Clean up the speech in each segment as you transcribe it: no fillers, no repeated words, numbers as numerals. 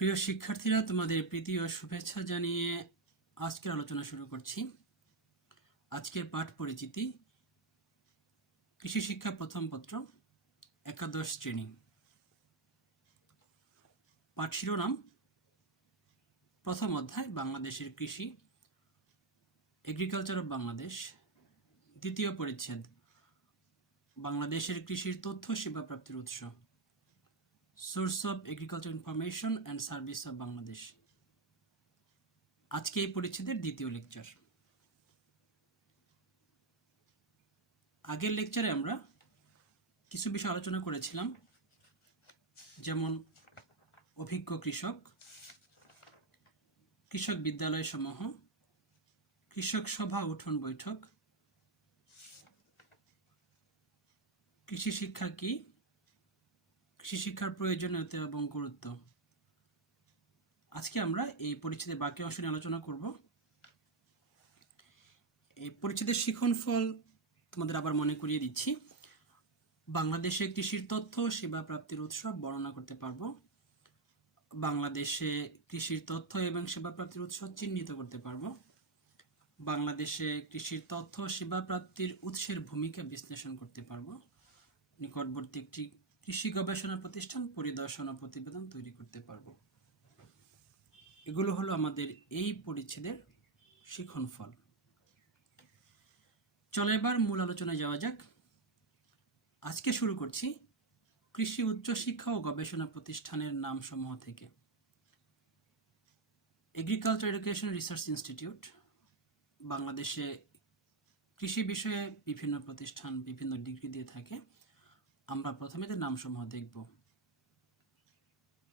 প্রিয় শিক্ষার্থীরা, তোমাদের প্রীতি ও শুভেচ্ছা জানিয়ে আজকের আলোচনা শুরু করছি। আজকের পাঠ পরিচিতি, কৃষি শিক্ষা প্রথম পত্র, একাদশ শ্রেণী। পাঠ শিরোনাম: প্রথম অধ্যায় বাংলাদেশের কৃষি, এগ্রিকালচার অফ বাংলাদেশ। দ্বিতীয় পরিচ্ছেদ বাংলাদেশের কৃষির তথ্য সেবা প্রাপ্তির উৎস, source of agriculture information and service of Bangladesh. আজকে এই পরিচ্ছেদের দ্বিতীয় লেকচার। আগের লেকচারে আমরা কিছু বিষয় আলোচনা করেছিলাম, যেমন অভিজ্ঞ কৃষক, কৃষক বিদ্যালয় সমূহ, কৃষক সভা উঠোন বৈঠক, কৃষি শিক্ষা কি, কৃষি শিক্ষার প্রয়োজনীয়তা এবং গুরুত্ব। আজকে আমরা এই পরিচ্ছেদের বাকি অংশ নিয়ে আলোচনা করব। এই পরিচ্ছেদের শিখন ফল তোমাদের আবার মনে করিয়ে দিচ্ছি। বাংলাদেশে কৃষির তথ্য সেবা প্রাপ্তির উৎস বর্ণনা করতে পারবো। বাংলাদেশে কৃষির তথ্য এবং সেবা প্রাপ্তির উৎস চিহ্নিত করতে পারবো। বাংলাদেশে কৃষির তথ্য সেবা প্রাপ্তির উৎসের ভূমিকা বিশ্লেষণ করতে পারবো। নিকটবর্তী একটি কৃষি গবেষণা প্রতিষ্ঠান পরিদর্শন ও প্রতিবেদন তৈরি করতে পারবো। এগুলো হলো আমাদের এই পরিচ্ছেদের শিখন ফল। চলো এবার মূল আলোচনায় যাওয়া যাক। আজকে শুরু করছি কৃষি উচ্চশিক্ষা ও গবেষণা প্রতিষ্ঠানের নামসমূহ থেকে। Agriculture education research institute. বাংলাদেশে কৃষি বিষয়ে বিভিন্ন প্রতিষ্ঠান বিভিন্ন ডিগ্রি দিয়ে থাকে। আমরা প্রথমে এদের নামসমূহ দেখব।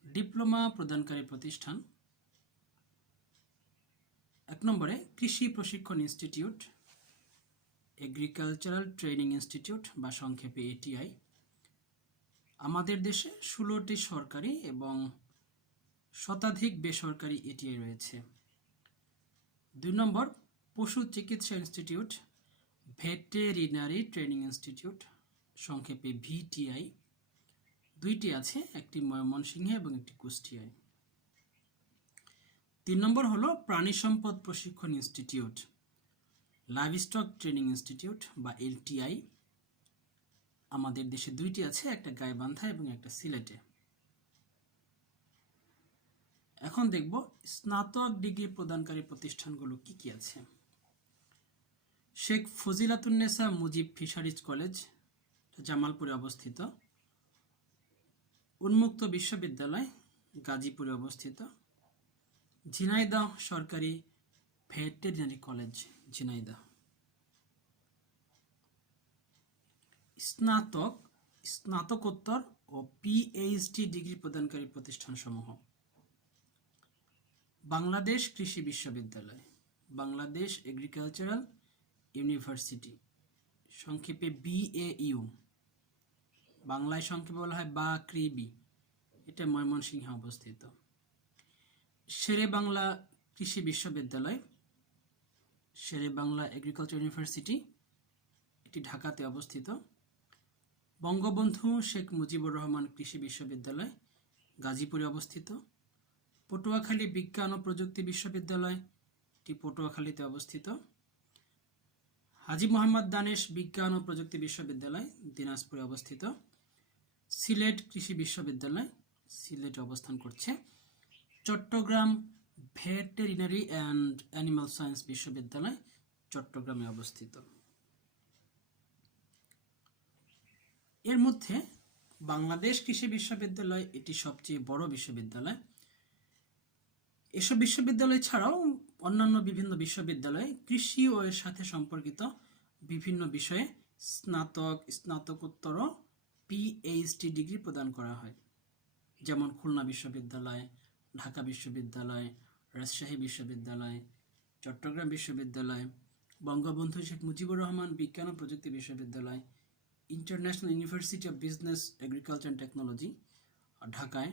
ডিপ্লোমা প্রদানকারী প্রতিষ্ঠান, 1 নম্বরে কৃষি প্রশিক্ষণ ইনস্টিটিউট, এগ্রিকালচারাল ট্রেনিং ইনস্টিটিউট বা সংক্ষেপে এটিআই। আমাদের দেশে 16টি সরকারি এবং শতাধিক বেসরকারি এটিআই রয়েছে। 2 নম্বর পশু চিকিৎসা ইনস্টিটিউট, ভেটেরিনারি ট্রেনিং ইনস্টিটিউট, সংক্ষেপে ভিটিআই। 2টি আছে, একটি ময়মনসিংহে এবং একটি কুষ্টিয়ায়। 3 নম্বর হলো প্রাণী সম্পদ প্রশিক্ষণ ইনস্টিটিউট, লাইভস্টক ট্রেনিং ইনস্টিটিউট বা এলটিআই। আমাদের দেশে 2টি আছে, একটা গাইবান্ধা এবং একটা সিলেটে। এখন দেখব স্নাতক ডিগ্রি প্রদানকারী প্রতিষ্ঠানগুলো কি কি আছে। শেখ ফজিলাতুন্নেসা মুজিব ফিশারিজ কলেজ, জামালপুরে অবস্থিত। উন্মুক্ত বিশ্ববিদ্যালয়, গাজীপুরে অবস্থিত। ঝিনাইদহ সরকারি ভেটেরিনারি কলেজ, ঝিনাইদহ। স্নাতক, স্নাতকোত্তর ও পিএইচডি ডিগ্রি প্রদানকারী প্রতিষ্ঠানসমূহ: বাংলাদেশ কৃষি বিশ্ববিদ্যালয়, বাংলাদেশ এগ্রিকালচারাল ইউনিভার্সিটি, সংক্ষেপে বিএইউ। বাংলায় সংক্ষেপে বলা হয় বাকৃবি, এটা ময়মনসিংহে অবস্থিত। শেরে বাংলা কৃষি বিশ্ববিদ্যালয়, শেরে বাংলা এগ্রিকালচার ইউনিভার্সিটি, এটি ঢাকাতে অবস্থিত। বঙ্গবন্ধু শেখ মুজিবুর রহমান কৃষি বিশ্ববিদ্যালয়, গাজীপুরে অবস্থিত। পটুয়াখালী বিজ্ঞান ও প্রযুক্তি বিশ্ববিদ্যালয়, এটি পটুয়াখালীতে অবস্থিত। হাজী মোহাম্মদ দানেশ বিজ্ঞান ও প্রযুক্তি বিশ্ববিদ্যালয়, দিনাজপুরে অবস্থিত। সিলেট কৃষি বিশ্ববিদ্যালয়, সিলেটে অবস্থান করছে। Chattogram veterinary and animal science বিশ্ববিদ্যালয়, চট্টগ্রামে অবস্থিত। এর মধ্যে বাংলাদেশ কৃষি বিশ্ববিদ্যালয় এটি সবচেয়ে বড় বিশ্ববিদ্যালয়। এসব বিশ্ববিদ্যালয় ছাড়াও অন্যান্য বিভিন্ন বিশ্ববিদ্যালয়ে কৃষি ও এর সাথে সম্পর্কিত বিভিন্ন বিষয়ে স্নাতক, স্নাতকোত্তর ও পিএইচডি ডিগ্রি প্রদান করা হয়, যেমন খুলনা বিশ্ববিদ্যালয়, ঢাকা বিশ্ববিদ্যালয়, রাজশাহী বিশ্ববিদ্যালয়, চট্টগ্রাম বিশ্ববিদ্যালয়, বঙ্গবন্ধু শেখ মুজিবুর রহমান বিজ্ঞান ও প্রযুক্তি বিশ্ববিদ্যালয়, international university of business, agriculture and technology ঢাকায়,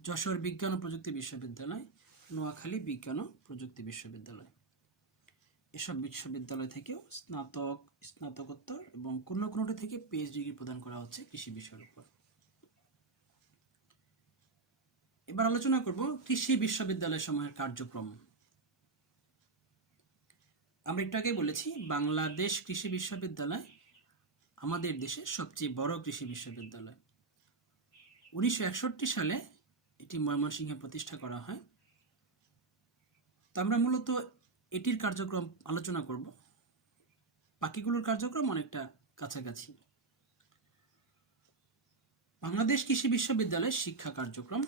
যশোর বিজ্ঞান ও প্রযুক্তি বিশ্ববিদ্যালয়, নোয়াখালী বিজ্ঞান ও প্রযুক্তি বিশ্ববিদ্যালয়। এসব বিশ্ববিদ্যালয় থেকেও স্নাতক, স্নাতকোত্তর এবং কোনোটি থেকে পিএইচডি ডিগ্রি প্রদান করা হচ্ছে কৃষি বিষয়ের উপর। এবার আলোচনা করব কৃষি বিশ্ববিদ্যালয় সমূহের কার্যক্রম। আমরা একটু আগে বলেছি বাংলাদেশ কৃষি বিশ্ববিদ্যালয় আমাদের দেশের সবচেয়ে বড় কৃষি বিশ্ববিদ্যালয়। 1961 সালে এটি ময়মনসিংহে প্রতিষ্ঠা করা হয়। তো আমরা মূলত এটির কার্যক্রম আলোচনা করব, বাকিগুলোর কার্যক্রম অনেকটা কাছাকাছি। বাংলাদেশ কৃষি বিশ্ববিদ্যালয়ের শিক্ষা কার্যক্রম।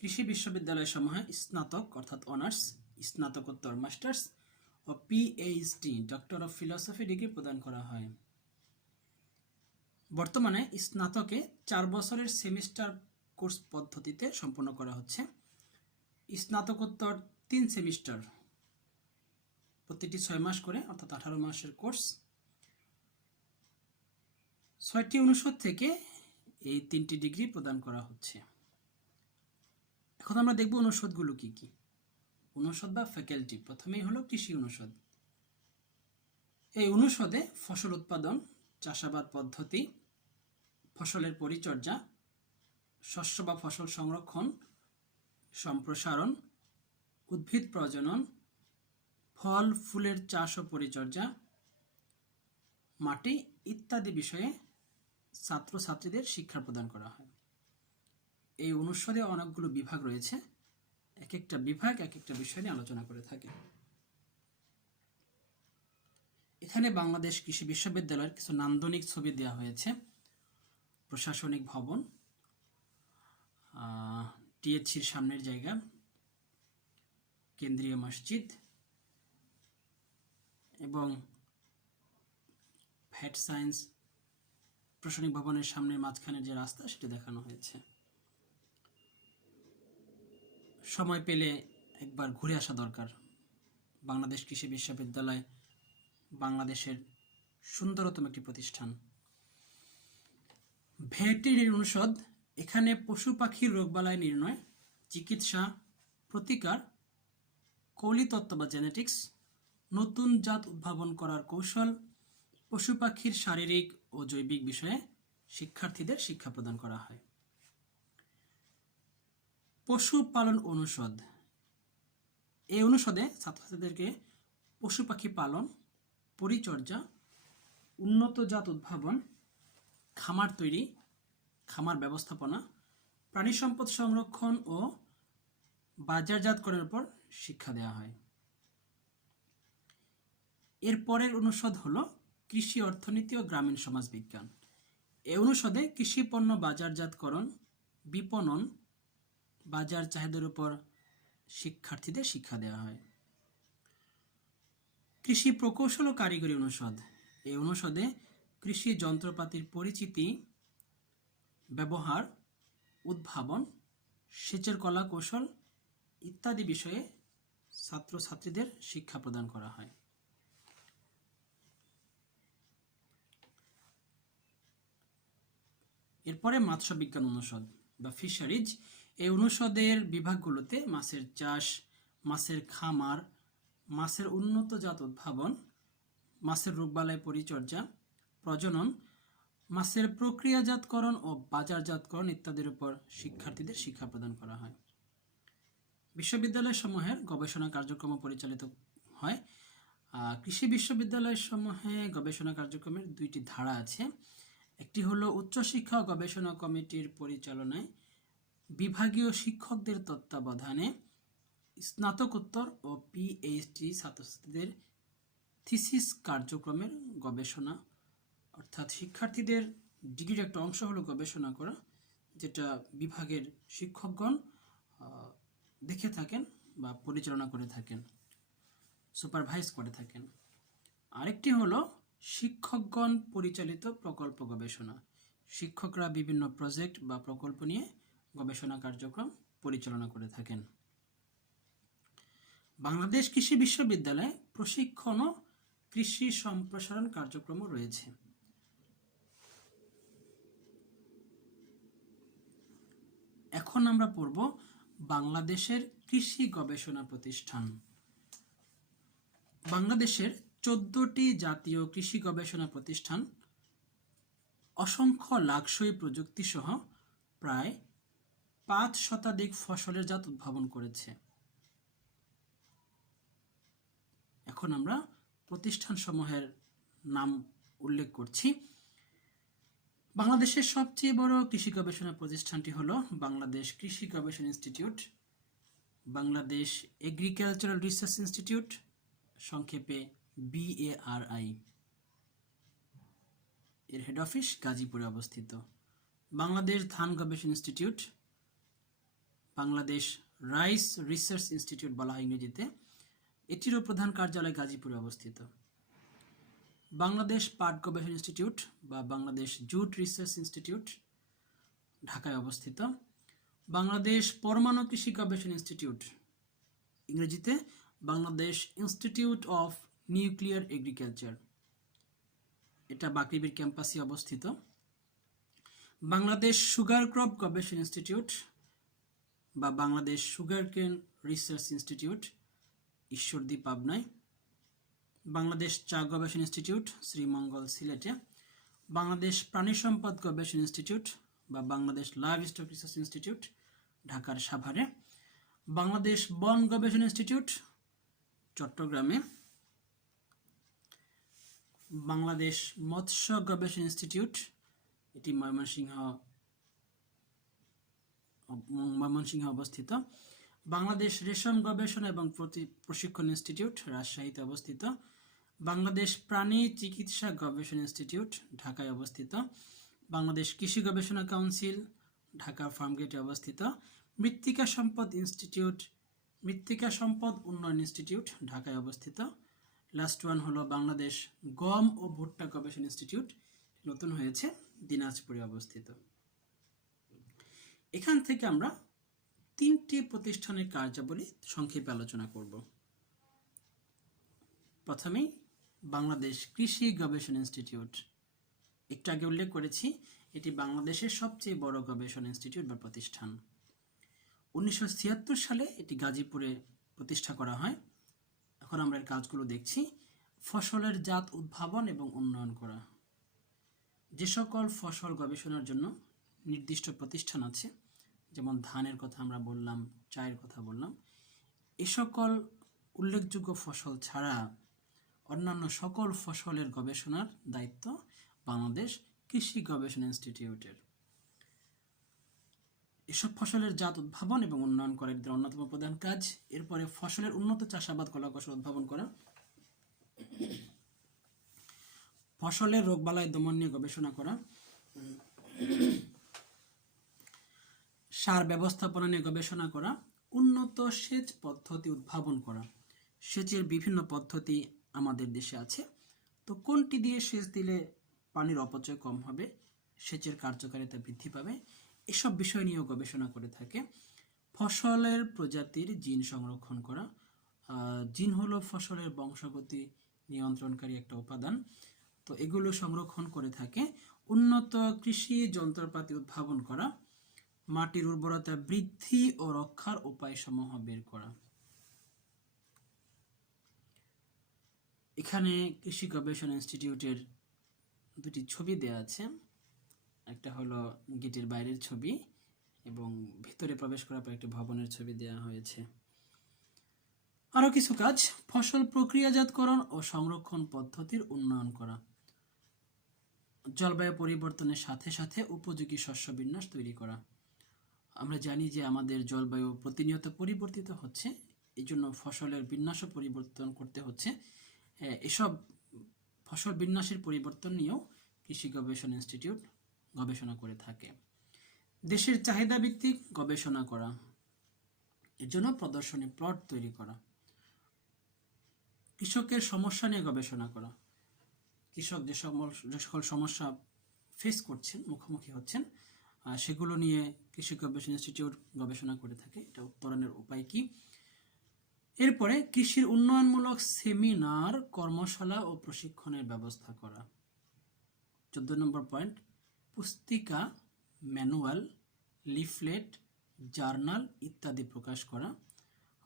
কৃষি বিশ্ববিদ্যালয় সমূহে স্নাতক অর্থাৎ অনার্স, স্নাতকোত্তর মাস্টার্স ও PhD doctor of philosophy degree প্রদান করা হয়। বর্তমানে স্নাতকে 4 বছরের সেমিস্টার কোর্স পদ্ধতিতে সম্পন্ন করা হচ্ছে। স্নাতকোত্তর 3 সেমিস্টার, প্রতিটি 6 মাস করে, অর্থাৎ 18 মাসের কোর্স। 6টি অনুষদ থেকে এই 3টি ডিগ্রি প্রদান করা হচ্ছে। এখন আমরা দেখব অনুষদগুলো কি কি। অনুষদ বা ফ্যাকাল্টি, প্রথমেই হলো কৃষি অনুষদ। এই অনুষদে ফসল উৎপাদন, চাষাবাদ পদ্ধতি, ফসলের পরিচর্যা, শস্য বা ফসল সংরক্ষণ, সম্প্রসারণ, উদ্ভিদ প্রজনন, ফল ফুলের চাষ ও পরিচর্যা, মাটি ইত্যাদি বিষয়ে ছাত্রছাত্রীদের শিক্ষা প্রদান করা হয়। এই অনুষদে অনেকগুলো বিভাগ রয়েছে, এক একটা বিভাগ এক একটা বিষয় নিয়ে আলোচনা করে থাকে। এখানে বাংলাদেশ কৃষি বিশ্ববিদ্যালয়ের কিছু নান্দনিক ছবি দেওয়া হয়েছে। প্রশাসনিক ভবন, টিএইচসির সামনের জায়গা, কেন্দ্রীয় মসজিদ এবং ভ্যাট সায়েন্স প্রশাসনিক ভবনের সামনের মাঝখানে যে রাস্তা সেটা দেখানো হয়েছে। সময় পেলে একবার ঘুরে আসা দরকার। বাংলাদেশ কৃষি বিশ্ববিদ্যালয় বাংলাদেশের সুন্দরতম একটি প্রতিষ্ঠান। ভেটেরিনারি অনুষদ, এখানে পশু পাখির রোগবালাই নির্ণয়, চিকিৎসা, প্রতিকার, কৌলিতত্ত্ব বা জেনেটিক্স, নতুন জাত উদ্ভাবন করার কৌশল, পশু পাখির শারীরিক ও জৈবিক বিষয়ে শিক্ষার্থীদের শিক্ষা প্রদান করা হয়। পশুপালন অনুষদ, এই অনুষদে ছাত্রছাত্রীদেরকে পশু পাখি পালন, পরিচর্যা, উন্নত জাত উদ্ভাবন, খামার তৈরি, খামার ব্যবস্থাপনা, প্রাণী সম্পদ সংরক্ষণ ও বাজারজাতকরণের উপর শিক্ষা দেওয়া হয়। এর পরের অনুষদ হলো কৃষি অর্থনীতি ও গ্রামীণ সমাজ বিজ্ঞান। এই অনুষদে কৃষি পণ্য বাজারজাতকরণ, বিপণন, বাজার চাহিদার উপর শিক্ষার্থীদের শিক্ষা দেওয়া হয়। কৃষি প্রকৌশল ও কারিগরি অনুষদ, এই অনুষদে কৃষি যন্ত্রপাতির পরিচিতি, ব্যবহার, উদ্ভাবন, সেচের কলা কৌশল ইত্যাদি বিষয়ে ছাত্রছাত্রীদের শিক্ষা প্রদান করা হয়। এরপরে মৎস্য বিজ্ঞান অনুষদ বা ফিশারিজ, এই অনুষদের বিভাগগুলোতে মাছের চাষ, মাছের খামার, মাছের উন্নত জাত উদ্ভাবন, মাছের রোগবালাই পরিচর্যা, প্রজনন, মাছের প্রক্রিয়াজাতকরণ ও বাজারজাতকরণ ইত্যাদির উপর শিক্ষার্থীদের শিক্ষা প্রদান করা হয়। বিশ্ববিদ্যালয় সমূহের গবেষণা কার্যক্রম পরিচালিত হয়। কৃষি বিশ্ববিদ্যালয় সমূহে গবেষণা কার্যক্রমের 2টি ধারা আছে। একটি হলো উচ্চশিক্ষা ও গবেষণা কমিটির পরিচালনায় বিভাগীয় শিক্ষকদের তত্ত্বাবধানে স্নাতকোত্তর ও পিএইচডি ছাত্রছাত্রীদের থিসিস কার্যক্রমের গবেষণা, অর্থাৎ শিক্ষার্থীদের ডিগ্রির একটা অংশ হলো গবেষণা করা, যেটা বিভাগের শিক্ষকগণ দেখে থাকেন বা পরিচালনা করে থাকেন, সুপারভাইজ করে থাকেন। আরেকটি হলো শিক্ষকগণ পরিচালিত প্রকল্প গবেষণা। শিক্ষকরা বিভিন্ন প্রজেক্ট বা প্রকল্প নিয়ে গবেষণা কার্যক্রম পরিচালনা করে থাকেন। বাংলাদেশ কৃষি বিশ্ববিদ্যালয়ে প্রশিক্ষণ ও কৃষি সম্প্রসারণ কার্যক্রমও রয়েছে। এখন আমরা পড়ব বাংলাদেশের কৃষি গবেষণা প্রতিষ্ঠান। বাংলাদেশের 14টি জাতীয় কৃষি গবেষণা প্রতিষ্ঠান অসংখ্য লাক্সই প্রযুক্তি সহ প্রায় 5 শতাধিক ফসলের জাত উদ্ভাবন করেছে। এখন আমরা প্রতিষ্ঠানসমূহের নাম উল্লেখ করছি। বাংলাদেশের সবচেয়ে বড় কৃষি গবেষণা প্রতিষ্ঠানটি হলো বাংলাদেশ কৃষি গবেষণা institute, Bangladesh agricultural research institute, সংক্ষেপে BARI। এর হেড অফিস গাজীপুরে অবস্থিত। বাংলাদেশ ধান গবেষণা institute, Bangladesh rice research institute বলা হয় ইংরেজিতে, এটিরও প্রধান কার্যালয় গাজীপুরে অবস্থিত। বাংলাদেশ পাট গবেষণা ইনস্টিটিউট বা বাংলাদেশ জুট রিসার্চ ইনস্টিটিউট ঢাকায় অবস্থিত। বাংলাদেশ পরমাণু কৃষি গবেষণা ইনস্টিটিউট, ইংরেজিতে Bangladesh institute of nuclear agriculture, এটা বাকৃবির ক্যাম্পাসে অবস্থিত। বাংলাদেশ সুগার ক্রপ গবেষণা ইনস্টিটিউট বা বাংলাদেশ সুগার কেন রিসার্চ ইনস্টিটিউট, ঈশ্বরদী পাবনায়। বাংলাদেশ চা গবেষণা ইনস্টিটিউট, শ্রীমঙ্গল সিলেটে। বাংলাদেশ প্রাণী সম্পদ গবেষণা ইনস্টিটিউট বা Bangladesh live stock research institute, ঢাকার সাভারে। বাংলাদেশ বন গবেষণা ইনস্টিটিউট, চট্টগ্রামে। বাংলাদেশ মৎস্য গবেষণা ইনস্টিটিউট, এটি ময়মনসিংহে অবস্থিত। বাংলাদেশ রেশম গবেষণা এবং প্রশিক্ষণ ইনস্টিটিউট, রাজশাহীতে অবস্থিত। বাংলাদেশ প্রাণী চিকিৎসা গবেষণা ইনস্টিটিউট, ঢাকায় অবস্থিত। বাংলাদেশ কৃষি গবেষণা কাউন্সিল, ঢাকা ফার্মগেটে অবস্থিত। মৃত্তিকা সম্পদ ইনস্টিটিউট, মৃত্তিকা সম্পদ উন্নয়ন ইনস্টিটিউট, ঢাকায় অবস্থিত। লাস্ট ওয়ান হলো বাংলাদেশ গম ও ভুট্টা গবেষণা ইনস্টিটিউট, নতুন হয়েছে, দিনাজপুরে অবস্থিত। এখান থেকে আমরা 3টি প্রতিষ্ঠানের কার্যাবলী সংক্ষেপে আলোচনা করব। প্রথমেই বাংলাদেশ কৃষি গবেষণা ইনস্টিটিউট, একটু আগে উল্লেখ করেছি এটি বাংলাদেশের সবচেয়ে বড় গবেষণা ইনস্টিটিউট বা প্রতিষ্ঠান। 1976 সালে এটি গাজীপুরে প্রতিষ্ঠা করা হয়। এখন আমরা এর কাজগুলো দেখছি। ফসলের জাত উদ্ভাবন এবং উন্নয়ন করা। যে সকল ফসল গবেষণার জন্য নির্দিষ্ট প্রতিষ্ঠান আছে, যেমন ধানের কথা আমরা বললাম, চায়ের কথা বললাম, এ সকল উল্লেখযোগ্য ফসল ছাড়া অন্যান্য সকল ফসলের গবেষণার দায়িত্ব বাংলাদেশ কৃষি গবেষণা ইনস্টিটিউটের। এসব ফসলের জাত উদ্ভাবন এবং উন্নয়ন করা এদের অন্যতম প্রধান কাজ। এরপরে ফসলের উন্নত চাষাবাদ কলা কৌশল উদ্ভাবন করা, ফসলের রোগবালাই দমন নিয়ে গবেষণা করা, সার ব্যবস্থাপনা নিয়ে গবেষণা করা, উন্নত সেচ পদ্ধতি উদ্ভাবন করা। সেচের বিভিন্ন পদ্ধতি আমাদের দেশে আছে, তো কোনটি দিয়ে সেচ দিলে পানির অপচয় কম হবে, সেচের কার্যকারিতা বৃদ্ধি পাবে, এসব বিষয় নিয়েও গবেষণা করে থাকে। ফসলের প্রজাতির জিন সংরক্ষণ করা। জিন হলো ফসলের বংশগতি নিয়ন্ত্রণকারী একটা উপাদান, তো এগুলো সংরক্ষণ করে থাকে। উন্নত কৃষি যন্ত্রপাতি উদ্ভাবন করা, মাটির উর্বরতা বৃদ্ধি ও রক্ষার উপায়সমূহ বের করা। এখানে কৃষি গবেষণা ইনস্টিটিউটের দুটি ছবি দেওয়া আছে, একটা হলো গেটের বাইরের ছবি এবং ভিতরে প্রবেশ করার পর একটি ভবনের ছবি দেওয়া হয়েছে। আরও কিছু কাজ: ফসল প্রক্রিয়াজাতকরণ ও সংরক্ষণ পদ্ধতির উন্নয়ন করা, জলবায়ু পরিবর্তনের সাথে সাথে উপযোগী শস্য বিন্যাস তৈরি করা। আমরা জানি যে আমাদের জলবায়ু প্রতিনিয়ত পরিবর্তিত হচ্ছে, এই জন্য ফসলের বিন্যাসও পরিবর্তন করতে হচ্ছে। এসব ফসল বিন্যাসের পরিবর্তন নিয়েও কৃষি গবেষণা ইনস্টিটিউট গবেষণা করে থাকে। দেশের চাহিদা ভিত্তিক গবেষণা করা, এর জন্য প্রদর্শনী প্লট তৈরি করা। কৃষকের সমস্যা নিয়ে গবেষণা করা, কৃষক যে সকল সমস্যা ফেস করছেন, মুখোমুখি হচ্ছেন, সেগুলো নিয়ে কৃষি গবেষণা ইনস্টিটিউট গবেষণা করে থাকে, এটা উত্তরণের উপায় কি। এরপরে কৃষির উন্নয়নমূলক সেমিনার, কর্মশালা ও প্রশিক্ষণের ব্যবস্থা করা। 14 নম্বর পয়েন্ট, পুস্তিকা, ম্যানুয়াল, লিফলেট, জার্নাল ইত্যাদি প্রকাশ করা।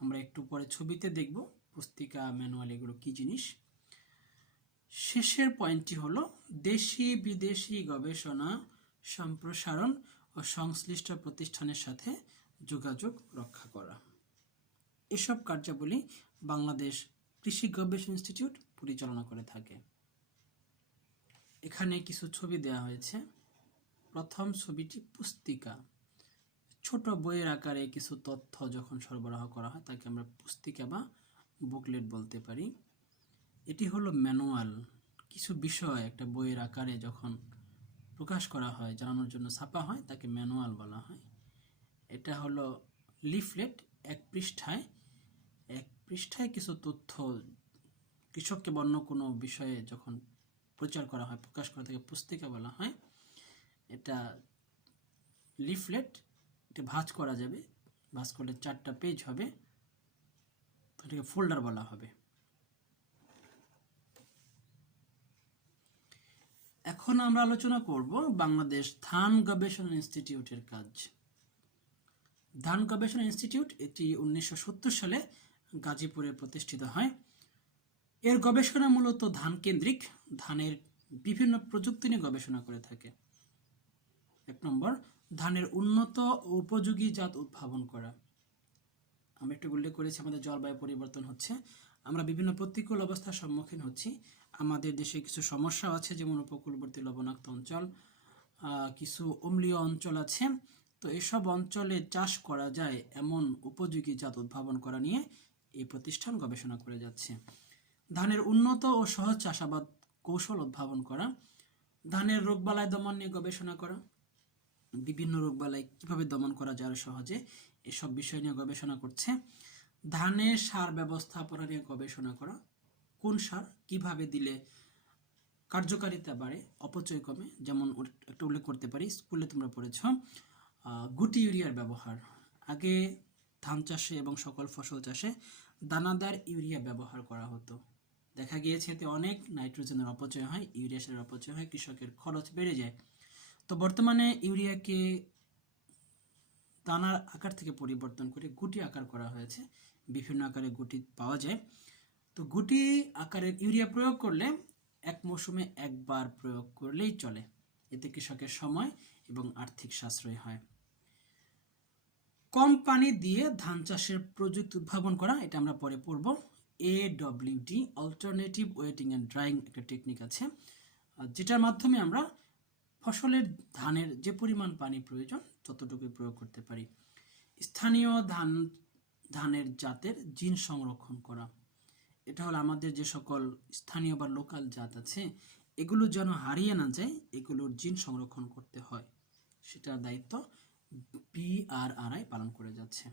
আমরা একটু পরে ছবিতে দেখব পুস্তিকা, ম্যানুয়াল এগুলো কি জিনিস। শেষের পয়েন্টটি হলো দেশি বিদেশি গবেষণা সম্প্রসারণ ও ও সংশ্লিষ্ট প্রতিষ্ঠানের সাথে যোগাযোগ রক্ষা করা। এসব কার্যাবলী বাংলাদেশ কৃষি গবেষণা ইনস্টিটিউট পরিচালনা করে থাকে। এখানে কিছু ছবি দেওয়া হয়েছে। প্রথম ছবিটি পুস্তিকা। ছোট বইয়ের আকারে কিছু তথ্য যখন সরবরাহ করা হয় তাকে আমরা পুস্তিকা বা বুকলেট বলতে পারি। এটি হলো ম্যানুয়াল। কিছু বিষয় একটা বইয়ের আকারে যখন প্রকাশ করা হয়, জানানোর জন্য ছাপা হয়, তাকে ম্যানুয়াল বলা হয়। এটা হলো লিফলেট। এক পৃষ্ঠায় কিছু তথ্য কৃষককে অন্য কোনো বিষয়ে যখন প্রচার করা হয়, প্রকাশ করা, তাকে পুস্তিকা বলা হয়। এটা লিফলেট। এটা ভাঁজ করা যাবে, ভাঁজ করলে 4টা পেজ হবে, এটাকে ফোল্ডার বলা হবে। এখন আমরা আলোচনা করব বাংলাদেশ ধান গবেষণা ইনস্টিটিউটের কাজ। ধান গবেষণা ইনস্টিটিউট এটি 1970 সালে গাজীপুরে প্রতিষ্ঠিত হয়। এর গবেষণা মূলত ধান কেন্দ্রিক, ধানের বিভিন্ন প্রযুক্তি নিয়ে গবেষণা করে থাকে। 1 নম্বর, ধানের উন্নত ও উপযোগী জাত উদ্ভাবন করা। আমি একটু উল্লেখ করেছি আমাদের জলবায়ু পরিবর্তন হচ্ছে, আমরা বিভিন্ন প্রতিকূল অবস্থার সম্মুখীন হচ্ছি। আমাদের দেশে কিছু সমস্যা আছে, যেমন উপকূলবর্তী লবণাক্ত অঞ্চল, কিছু অম্লীয় অঞ্চল আছে। তো এসব অঞ্চলে চাষ করা যায় এমন উপযোগী জাত উদ্ভাবন করা নিয়ে এই প্রতিষ্ঠান গবেষণা করে যাচ্ছে। ধানের উন্নত ও সহজ চাষাবাদ কৌশল উদ্ভাবন করা, ধানের রোগবালাই দমন নিয়ে গবেষণা করা, বিভিন্ন রোগবালাই কিভাবে দমন করা যায় সহজে, এসব বিষয় নিয়ে গবেষণা করছে। ধানের সার ব্যবস্থাপনা নিয়ে গবেষণা করা, কোন সার কিভাবে দিলে কার্যকারিতা বাড়ে, অপচয় কমে। যেমন একটা উল্লেখ করতে পারি, স্কুলে তোমরা পড়েছ গুটি ইউরিয়ার ব্যবহার। আগে ধান চাষে এবং সকল ফসল চাষে দানাদার ইউরিয়া ব্যবহার করা হতো। দেখা গিয়েছে এতে অনেক নাইট্রোজেনের অপচয় হয়, ইউরিয়া সারের অপচয় হয়, কৃষকের খরচ বেড়ে যায়। তো বর্তমানে ইউরিয়াকে দানার আকার থেকে পরিবর্তন করে গুটি আকার করা হয়েছে। বিভিন্ন আকারে গুটি পাওয়া যায়। তো গুটি আকারের ইউরিয়া প্রয়োগ করলে এক মৌসুমে একবার প্রয়োগ করলেই চলে। এতে কৃষকের সময় এবং আর্থিক সাশ্রয় হয়। কম পানি দিয়ে ধান চাষের প্রযুক্তি উদ্ভাবন করা, এটা আমরা পরে পড়ব। AWD, alternative waiting and drawing, একটা টেকনিক আছে, যেটার মাধ্যমে আমরা ফসলের ধানের যে পরিমাণ পানি প্রয়োজন ততটুকু প্রয়োগ করতে পারি। স্থানীয় ধানের জাতের জিন সংরক্ষণ করা, এটা হলো আমাদের যে সকল স্থানীয় বা লোকাল জাত আছে এগুলো যেন হারিয়ে না যায়, এগুলোর জিন সংরক্ষণ করতে হয়, সেটার দায়িত্ব BRRI পালন করে যাচ্ছে।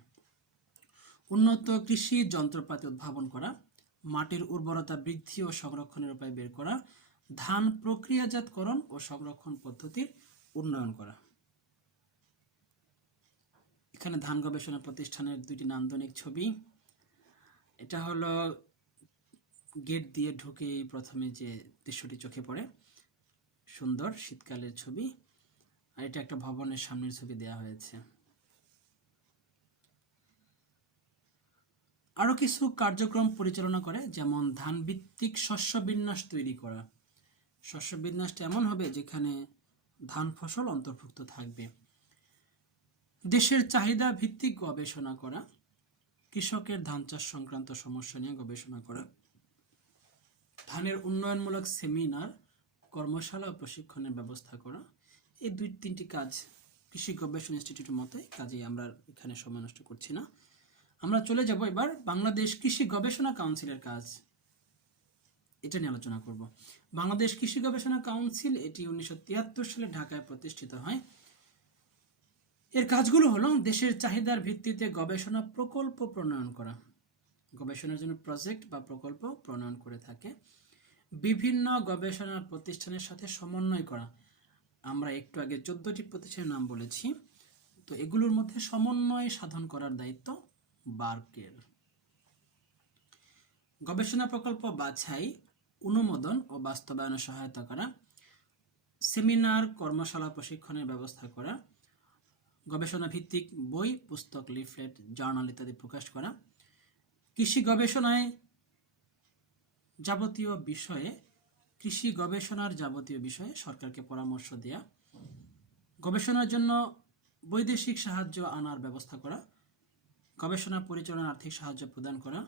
উন্নত কৃষি যন্ত্রপাতি উদ্ভাবন করা, মাটির উর্বরতা বৃদ্ধি ও সংরক্ষণের উপায় বের করা, ধান প্রক্রিয়াজাতকরণ ও সংরক্ষণ পদ্ধতির উন্নয়ন করা। এখানে ধান গবেষণা প্রতিষ্ঠানের 2টি নান্দনিক ছবি। এটা হলো গেট দিয়ে ঢুকে প্রথমে যে দৃশ্যটি চোখে পড়ে, সুন্দর শীতকালের ছবি। আর এটা একটা ভবনের সামনের ছবি দেওয়া হয়েছে। আরো কিছু কার্যক্রম পরিচালনা করে, যেমন ধান ভিত্তিক শস্য বিন্যাস তৈরি করা। শস্য বিন্যাসটা এমন হবে যেখানে ধান ফসল অন্তর্ভুক্ত থাকবে। দেশের চাহিদা ভিত্তিক গবেষণা করা, কৃষকের ধান চাষ সংক্রান্ত সমস্যা নিয়ে গবেষণা করা, ধানের উন্নয়নমূলক সেমিনার, কর্মশালা ও প্রশিক্ষণের ব্যবস্থা করা। এই 2-3টি কাজ কৃষি গবেষণা ইনস্টিটিউটের মতোই, কাজেই আমরা এখানে সময় নষ্ট করছি না। আমরা চলে যাব এবার বাংলাদেশ কৃষি গবেষণা কাউন্সিলের কাজ, এটা নিয়ে আলোচনা করব। বাংলাদেশ কৃষি গবেষণা কাউন্সিল এটি 1973 সালে ঢাকায় প্রতিষ্ঠিত হয়। এর কাজগুলো হলো দেশের চাহিদার ভিত্তিতে গবেষণা প্রকল্প প্রণয়ন করা, গবেষণার জন্য প্রজেক্ট বা প্রকল্প প্রণয়ন করে থাকে, বিভিন্ন গবেষণা প্রতিষ্ঠানের সাথে সমন্বয় করা। আমরা একটু আগে 14টি প্রতিষ্ঠানের নাম বলেছি, তো এগুলোর মধ্যে সমন্বয় সাধন করার দায়িত্ব বার্কের। গবেষণা প্রকল্প বাছাই, অনুমোদন ও বাস্তবায়নে সহায়তা করা, সেমিনার, কর্মশালা, প্রশিক্ষণের ব্যবস্থা করা, গবেষণা ভিত্তিক বই, পুস্তক, লিফলেট, জার্নাল ইত্যাদি প্রকাশ করা, কৃষি গবেষণায় যাবতীয় বিষয়ে, কৃষি গবেষণার যাবতীয় বিষয়ে সরকারকে পরামর্শ দেয়া, গবেষণার জন্য বৈদেশিক সাহায্য আনার ব্যবস্থা করা, গবেষণা পরিচালনার আর্থিক সাহায্য প্রদান করা,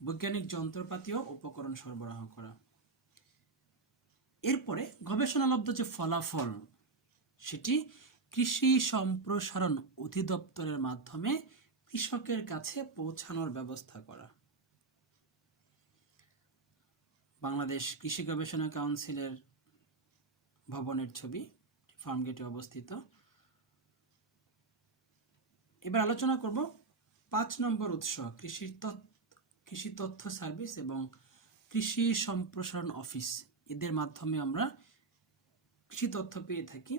বৈজ্ঞানিক যন্ত্রপাতি ও উপকরণ সরবরাহ করা। এরপরে গবেষণালব্ধ যে ফলাফল সেটি কৃষি সম্প্রসারণ অধিদপ্তরের মাধ্যমে কৃষকের কাছে পৌঁছানোর ব্যবস্থা করা। বাংলাদেশ কৃষি গবেষণা কাউন্সিলের ভবনের ছবি, ফার্মগেটে অবস্থিত। এবার আলোচনা করব 5 নম্বর উৎস, কৃষি তথ্য সার্ভিস এবং কৃষি সম্প্রসারণ অফিস। এদের মাধ্যমে আমরা কৃষি তথ্য পেয়ে থাকি।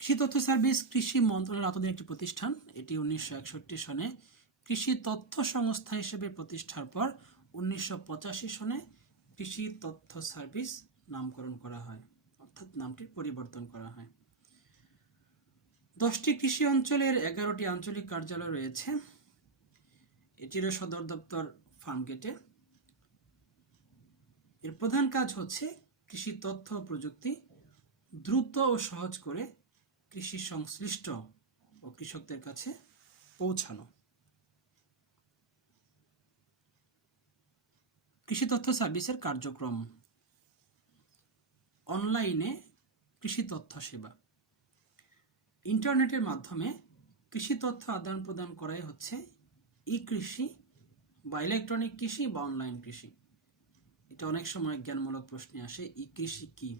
কৃষি তথ্য সার্ভিস কৃষি মন্ত্রণালয়ের আওতাধীন একটি প্রতিষ্ঠান। এটি 1961 সনে কৃষি তথ্য সংস্থা হিসেবে প্রতিষ্ঠার পর 1985 সনে কৃষি তথ্য সার্ভিস নামকরণ করা হয়, অর্থাৎ নামটির পরিবর্তন করা হয়। 10টি কৃষি অঞ্চলের 11টি আঞ্চলিক কার্যালয় রয়েছে। এটিরও সদর দপ্তর ফার্মগেটে। এর প্রধান কাজ হচ্ছে কৃষি তথ্য ও প্রযুক্তি দ্রুত ও সহজ করে কৃষি সংশ্লিষ্ট ও কৃষকদের কাছে পৌঁছানো। কৃষি তথ্য সার্ভিসের কার্যক্রম: অনলাইনে কৃষি তথ্য সেবা, ইন্টারনেটের মাধ্যমে কৃষি তথ্য আদান প্রদান করাই হচ্ছে ই কৃষি বা ইলেকট্রনিক কৃষি বা অনলাইন কৃষি। এটা অনেক সময় জ্ঞানমূলক প্রশ্নে আসে, ই কৃষি কি?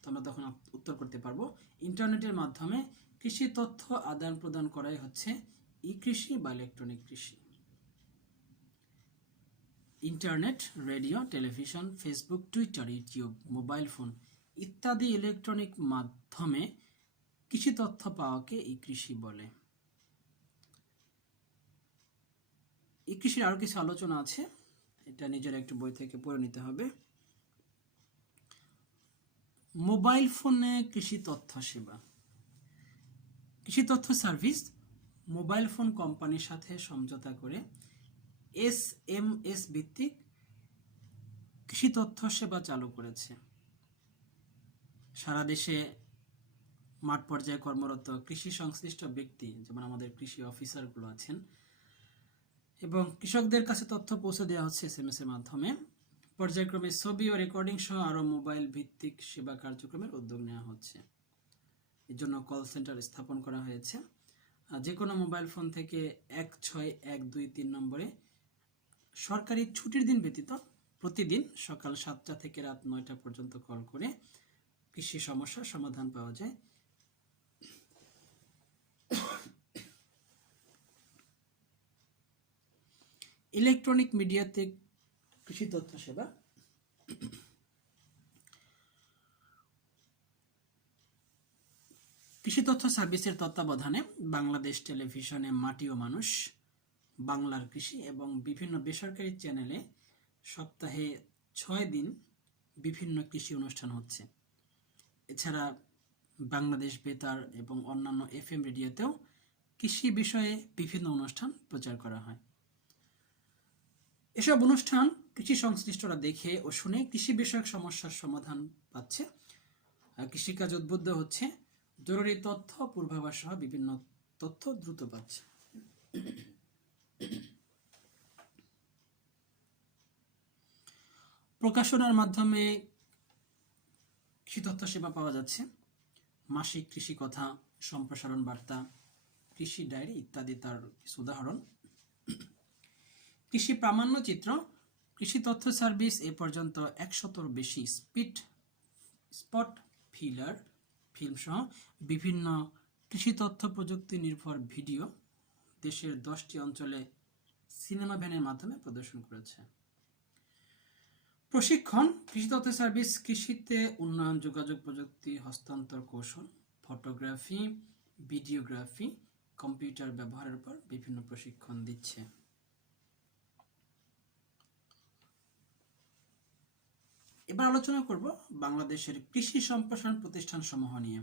তো আমরা তখন উত্তর করতে পারবো ইন্টারনেটের মাধ্যমে কৃষি তথ্য আদান প্রদান করাই হচ্ছে ই কৃষি বা ইলেকট্রনিক কৃষি। Internet, radio, television, Facebook, Twitter, YouTube, mobile phone ইত্যাদি ইলেকট্রনিক মাধ্যমে কৃষি তথ্য পাওয়াকে ই কৃষি বলে। ই কৃষির আরো কিছু আলোচনা আছে, এটা নিজের একটু বই থেকে পড়ে নিতে হবে। মোবাইল ফোনে কৃষি তথ্য সেবা। কৃষি তথ্য সার্ভিস মোবাইল ফোন কোম্পানির সাথে সমঝোতা করে SMS ভিত্তিক কৃষি তথ্য সেবা চালু করেছে। সারা দেশে মাঠ পর্যায়ে কর্মরত কৃষি সংশ্লিষ্ট ব্যক্তি, যেমন আমাদের কৃষি অফিসারগুলো আছেন, এবং কৃষকদের কাছে তথ্য পৌঁছে দেওয়া হচ্ছে SMS এর মাধ্যমে। পর্যায়ক্রমে ছবি ও রেকর্ডিং সহ আরো মোবাইল ভিত্তিক সেবা কার্যক্রমের উদ্যোগ নেওয়া হচ্ছে। এর জন্য কল সেন্টার স্থাপন করা হয়েছে। যে কোনো মোবাইল ফোন থেকে 16123 নম্বরে সরকারি ছুটির দিন ব্যতীত প্রতিদিন সকাল 7টা থেকে রাত 9টা পর্যন্ত কল করে কৃষি সমস্যার সমাধান পাওয়া যায়। ইলেকট্রনিক মিডিয়াতে কৃষি তথ্য সেবা। কৃষি তথ্য সার্ভিসের তত্ত্বাবধানে বাংলাদেশ টেলিভিশনে মাটি ও মানুষ, বাংলার কৃষি এবং বিভিন্ন বেসরকারি চ্যানেলে সপ্তাহে 6 দিন বিভিন্ন কৃষি অনুষ্ঠান হচ্ছে। এছাড়া বাংলাদেশ বেতার এবং অন্যান্য FM রেডিওতেও কৃষি বিষয়ে বিভিন্ন অনুষ্ঠান প্রচার করা হয়। এসব অনুষ্ঠান কৃষি সংশ্লিষ্টরা দেখে ও শুনে কৃষি বিষয়ক সমস্যার সমাধান পাচ্ছে। কৃষিকাজ উদ্বুদ্ধ হচ্ছে, জরুরি তথ্য, পূর্বাভাস সহ বিভিন্ন তথ্য দ্রুত পাচ্ছে। প্রকাশনার মাধ্যমে কৃষি তথ্য সেবা পাওয়া যাচ্ছে। মাসিক কৃষি কথা, সম্প্রসারণ বার্তা, কৃষি ডায়েরি ইত্যাদি তার কিছু উদাহরণ। কৃষি প্রামাণ্য চিত্র। কৃষি তথ্য সার্ভিস এ পর্যন্ত 100-র বেশি স্পট ফিল্ম সহ বিভিন্ন কৃষি তথ্য প্রযুক্তি নির্ভর ভিডিও দেশের 10টি অঞ্চলে সিনেমা ভ্যানের মাধ্যমে প্রদর্শন করেছে। প্রশিক্ষণ। কৃষি তথ্য সার্ভিস কৃষিতে উন্নয়ন, যোগাযোগ প্রযুক্তি, হস্তান্তর কৌশল, ফটোগ্রাফি, ভিডিওগ্রাফি, কম্পিউটার ব্যবহারের উপর বিভিন্ন প্রশিক্ষণ দিচ্ছে। এবার আলোচনা করব বাংলাদেশের কৃষি সম্প্রসারণ প্রতিষ্ঠান সমূহ নিয়ে।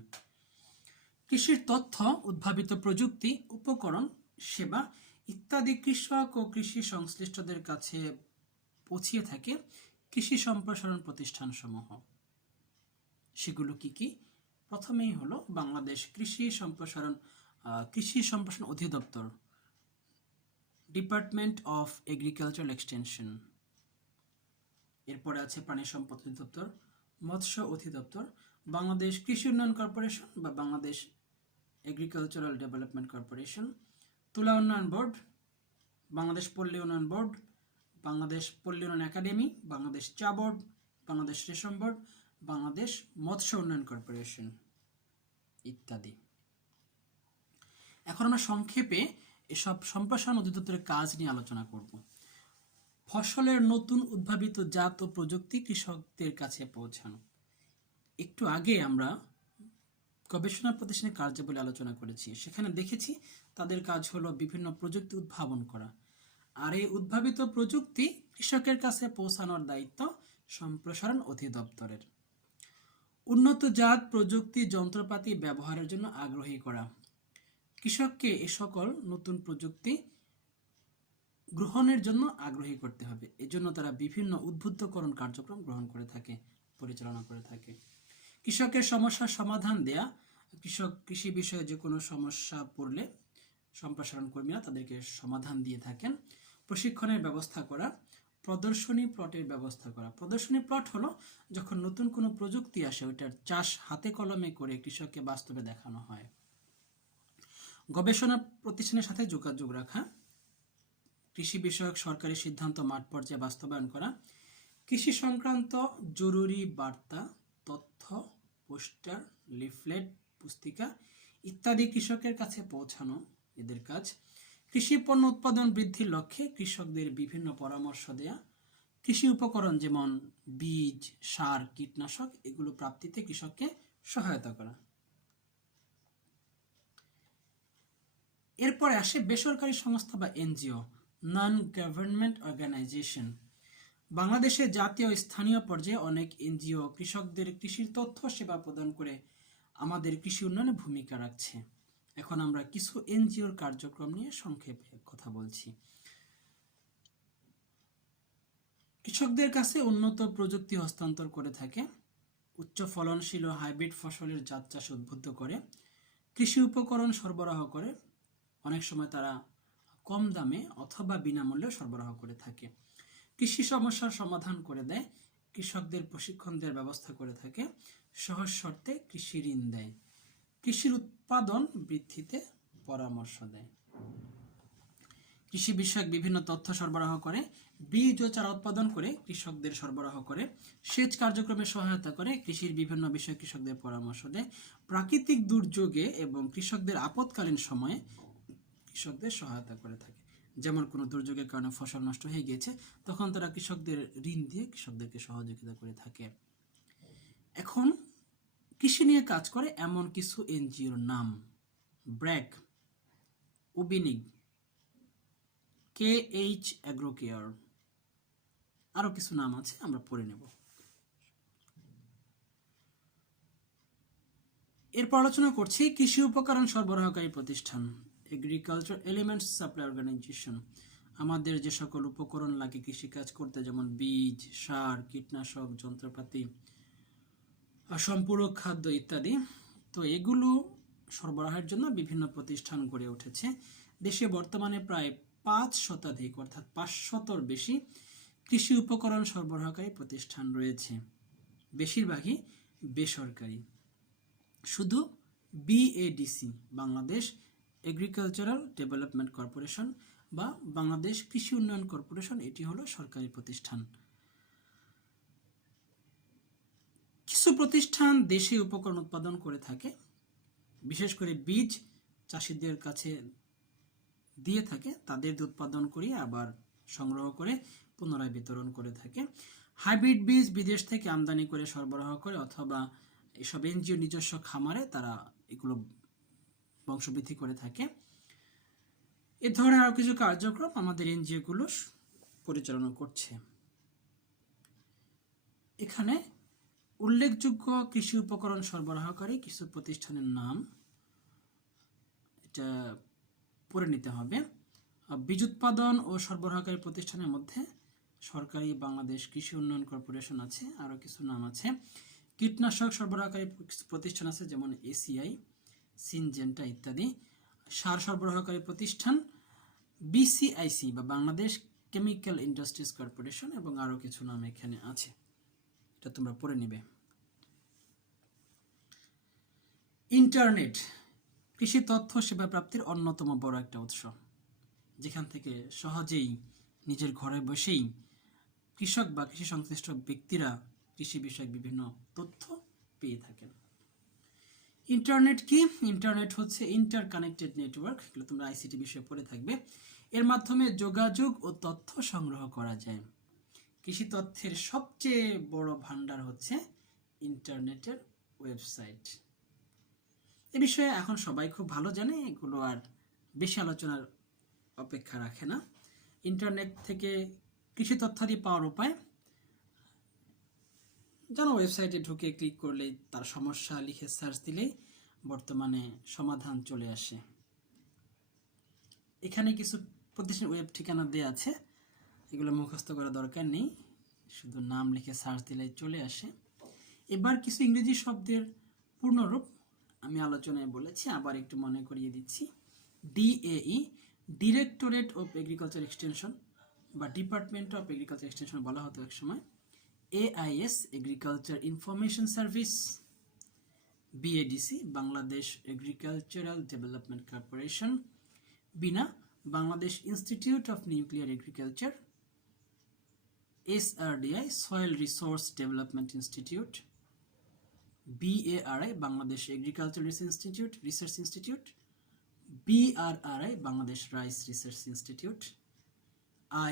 কৃষির তথ্য, উদ্ভাবিত প্রযুক্তি, উপকরণ, সেবা ইত্যাদি কৃষক ও কৃষি সংশ্লিষ্টদের কাছে পৌঁছিয়ে থাকে কৃষি সম্প্রসারণ প্রতিষ্ঠান সমূহ। সেগুলো কি কি? প্রথমেই হলো বাংলাদেশ কৃষি সম্প্রসারণ অধিদপ্তর, ডিপার্টমেন্ট অফ এগ্রিকালচারাল এক্সটেনশন। এরপরে আছে প্রাণী সম্পদ অধিদপ্তর, মৎস্য অধিদপ্তর, বাংলাদেশ কৃষি উন্নয়ন কর্পোরেশন বা বাংলাদেশ এগ্রিকালচারাল ডেভেলপমেন্ট কর্পোরেশন, তুলা উন্নয়ন বোর্ড, বাংলাদেশ পল্লী উন্নয়ন বোর্ড, বাংলাদেশ পল্লী উন্নয়ন একাডেমি, বাংলাদেশ চা বোর্ড, বাংলাদেশ রেশম বোর্ড, বাংলাদেশ মৎস্য উন্নয়ন কর্পোরেশন ইত্যাদি। এখন আমরা সংক্ষেপে এসব সম্প্রসারণ অধিদপ্তরের কাজ নিয়ে আলোচনা করব। ফসলের নতুন উদ্ভাবিত জাত ও প্রযুক্তি কৃষকদের কাছে পৌঁছানো। একটু আগে আমরা গবেষণা প্রতিষ্ঠানের কার্যাবলী আলোচনা করেছি, সেখানে দেখেছি তাদের কাজ হলো বিভিন্ন প্রযুক্তি উদ্ভাবন করা, আর এই উদ্ভাবিত প্রযুক্তি কৃষকের কাছে পৌঁছানোর দায়িত্ব সম্প্রসারণ অধিদপ্তরের। উন্নত জাত প্রযুক্তি যন্ত্রপাতি ব্যবহারের জন্য আগ্রহী করা, কৃষককে এ সকল নতুন প্রযুক্তি গ্রহণের জন্য আগ্রহী করতে হবে। এজন্য তারা বিভিন্ন উদ্বুদ্ধকরণ কার্যক্রম গ্রহণ করে থাকে, পরিচালনা করে থাকে। কৃষকের সমস্যার সমাধান দেয়া, কৃষি বিষয়ে যে কোনো সমস্যা পড়লে সম্প্রসারণ কর্মীরা তাদেরকে সমাধান দিয়ে থাকেন। প্রশিক্ষণের ব্যবস্থা করা, প্রদর্শনী প্লটের ব্যবস্থা করা। প্রদর্শনী প্লট হলো যখন নতুন কোনো প্রযুক্তি আসে ওইটার চাষ হাতে কলমে করে কৃষককে বাস্তবে দেখানো হয়। গবেষণা প্রতিষ্ঠানের সাথে যোগাযোগ রাখা, কৃষি বিষয়ক সরকারি সিদ্ধান্ত মাঠ পর্যায়ে বাস্তবায়ন করা, কৃষি সংক্রান্ত জরুরি বার্তা, তথ্য, পোস্টার, লিফলেট, পুস্তিকা ইত্যাদি কৃষকের কাছে পৌঁছানো এদের কাজ। কৃষি পণ্য উৎপাদন বৃদ্ধির লক্ষ্যে কৃষকদের বিভিন্ন পরামর্শ দেয়া, কৃষি উপকরণ যেমন বীজ, সার, কীটনাশক এগুলো প্রাপ্তিতে কৃষককে সহায়তা করা। এরপরে আসে বেসরকারি সংস্থা বা এনজিও, নন গভর্নমেন্ট অর্গানাইজেশন। বাংলাদেশে জাতীয় ও স্থানীয় পর্যায়ে অনেক এনজিও কৃষকদের কৃষির তথ্য সেবা প্রদান করে আমাদের কৃষি উন্নয়নে ভূমিকা রাখছে। এখন আমরা কিছু এনজিওর কার্যক্রম নিয়ে সংক্ষেপে কথা বলছি। কৃষকদের কাছে উন্নত প্রযুক্তি হস্তান্তর করে থাকে, উচ্চ ফলনশীল ও হাইব্রিড ফসলের জাত চাষ উদ্বুদ্ধ করে, কৃষি উপকরণ সরবরাহ করে, অনেক সময় তারা কম দামে অথবা বিনামূল্যে সরবরাহ করে থাকে, কৃষি সমস্যার সমাধান করে দেয়, কৃষকদের প্রশিক্ষণ দেওয়ার ব্যবস্থা করে থাকে, সহজ শর্তে কৃষি ঋণ দেয়, কৃষির উৎপাদন বৃদ্ধিতে পরামর্শ দেয়, কৃষি বিষয়ক বিভিন্ন তথ্য সরবরাহ করে, বীজ ও চারা উৎপাদন করে কৃষকদের সরবরাহ করে, সেচ কার্যক্রমে সহায়তা করে, কৃষির বিভিন্ন বিষয়ে কৃষকদের পরামর্শ দেয়, প্রাকৃতিক দুর্যোগে এবং কৃষকদের আপৎকালীন সময়ে কৃষকদের সহায়তা করে থাকে। যেমন কোনো দুর্যোগের কারণে ফসল নষ্ট হয়ে গিয়েছে, তখন তারা কৃষকদের ঋণ দিয়ে কৃষকদেরকে সহযোগিতা করে থাকে। এখন কৃষি নিয়ে কাজ করে এমন কিছু এনজিওর নাম: ব্র্যাক, উবিনিগ, KH অ্যাগ্রোকেয়ার, আরো কিছু নাম আছে, আমরা পড়ে নেব। এরপর আলোচনা করছি কৃষি উপকরণ সরবরাহকারী প্রতিষ্ঠান, এগ্রিকালচার এলিমেন্টস সাপ্লাই অর্গানাইজেশন। আমাদের যে সকল উপকরণ লাগে কৃষিকাজ করতে, যেমন বীজ, সার, কীটনাশক, যন্ত্রপাতি, সম্পূরক খাদ্য ইত্যাদি, তো এগুলো সরবরাহের জন্য বিভিন্ন প্রতিষ্ঠান গড়ে উঠেছে। দেশে বর্তমানে প্রায় 5 শতাধিক অর্থাৎ 500-র বেশি কৃষি উপকরণ সরবরাহকারী প্রতিষ্ঠান রয়েছে, বেশিরভাগই বেসরকারি। শুধু BADC, Bangladesh agricultural development corporation বা বাংলাদেশ কৃষি উন্নয়ন কর্পোরেশন, এটি হলো সরকারি প্রতিষ্ঠান। কিছু প্রতিষ্ঠান দেশে উপকরণ উৎপাদন করে থাকে, বিশেষ করে বীজ চাষিদের কাছে দিয়ে থাকে, তাদের উৎপাদন করে আবার সংগ্রহ করে পুনরায় বিতরণ করে থাকে। হাইব্রিড বীজ বিদেশ থেকে আমদানি করে সরবরাহ করে, অথবা এসব এনজিও নিজস্ব খামারে তারা এগুলো বংশবৃদ্ধি করে থাকে। এ ধরনের আরো কিছু কার্যক্রম আমাদের এনজিও গুলো পরিচালনা করছে। এখানে উল্লেখযোগ্য কৃষি উপকরণ সরবরাহকারী কিছু প্রতিষ্ঠানের নাম এটা পড়ে নিতে হবে। বীজ উৎপাদন ও সরবরাহকারী প্রতিষ্ঠানের মধ্যে সরকারি বাংলাদেশ কৃষি উন্নয়ন কর্পোরেশন আছে, আরো কিছু নাম আছে। কীটনাশক সরবরাহকারী প্রতিষ্ঠান আছে যেমন এসিআই, সিনজেন্টা ইত্যাদি। সার সরবরাহকারী প্রতিষ্ঠান বিসিআইসি বা বাংলাদেশ কেমিক্যাল ইন্ডাস্ট্রিজ কর্পোরেশন, এবং আরও কিছু নাম এখানে আছে, এটা তোমরা পড়ে নিবে। ইন্টারনেট কৃষি তথ্য সেবা প্রাপ্তির অন্যতম বড় একটা উৎস, যেখান থেকে সহজেই নিজের ঘরে বসেই কৃষক বা কৃষি সংশ্লিষ্ট ব্যক্তিরা কৃষি বিষয়ক বিভিন্ন তথ্য পেয়ে থাকেন। ইন্টারনেট কি? ইন্টারনেট হচ্ছে ইন্টার কানেক্টেড নেটওয়ার্ক, এগুলো তোমরা আইসিটি বিষয়ে পড়ে থাকবে। এর মাধ্যমে যোগাযোগ ও তথ্য সংগ্রহ করা যায়। কৃষি তথ্যের সবচেয়ে বড় ভান্ডার হচ্ছে ইন্টারনেটের ওয়েবসাইট। এ বিষয়ে এখন সবাই খুব ভালো জানে, এগুলো আর বেশি আলোচনার অপেক্ষা রাখে না। ইন্টারনেট থেকে কৃষি তথ্যাদি পাওয়ার উপায় যেন ওয়েবসাইটে ঢুকে ক্লিক করলেই তার সমস্যা লিখে সার্চ দিলেই বর্তমানে সমাধান চলে আসে। এখানে কিছু প্রতিষ্ঠান ওয়েব ঠিকানা দেওয়া আছে, এগুলো মুখস্থ করা দরকার নেই, শুধু নাম লিখে সার্চ দিলেই চলে আসে। এবার কিছু ইংরেজি শব্দের পূর্ণরূপ আমি আলোচনায় বলেছি, আবার একটু মনে করিয়ে দিচ্ছি। DAE directorate of agriculture extension বা ডিপার্টমেন্ট অফ এগ্রিকালচার এক্সটেনশন বলা হতো এক সময়। AIS agriculture information service. BADC Bangladesh agricultural development corporation. BINA Bangladesh institute of nuclear agriculture. SRDI soil resource development institute. BARI Bangladesh agriculture research institute. BRRI Bangladesh rice research institute.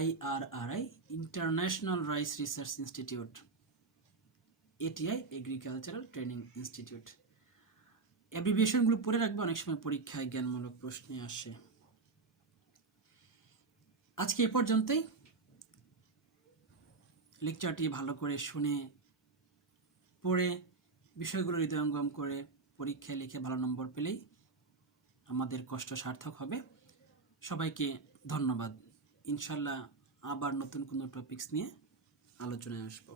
IRRI international rice research institute. ATI agricultural training institute. অ্যাব্রিভিয়েশনগুলো পড়ে রাখবে, অনেক সময় পরীক্ষায় জ্ঞানমূলক প্রশ্নে আসে। আজকে এ পর্যন্তই। লেকচারটি ভালো করে শুনে পড়ে বিষয়গুলো হৃদয়ঙ্গম করে পরীক্ষায় লিখে ভালো নম্বর পেলেই আমাদের কষ্ট সার্থক হবে। সবাইকে ধন্যবাদ। ইনশাল্লাহ আবার নতুন কোনো টপিকস নিয়ে আলোচনায় আসবো।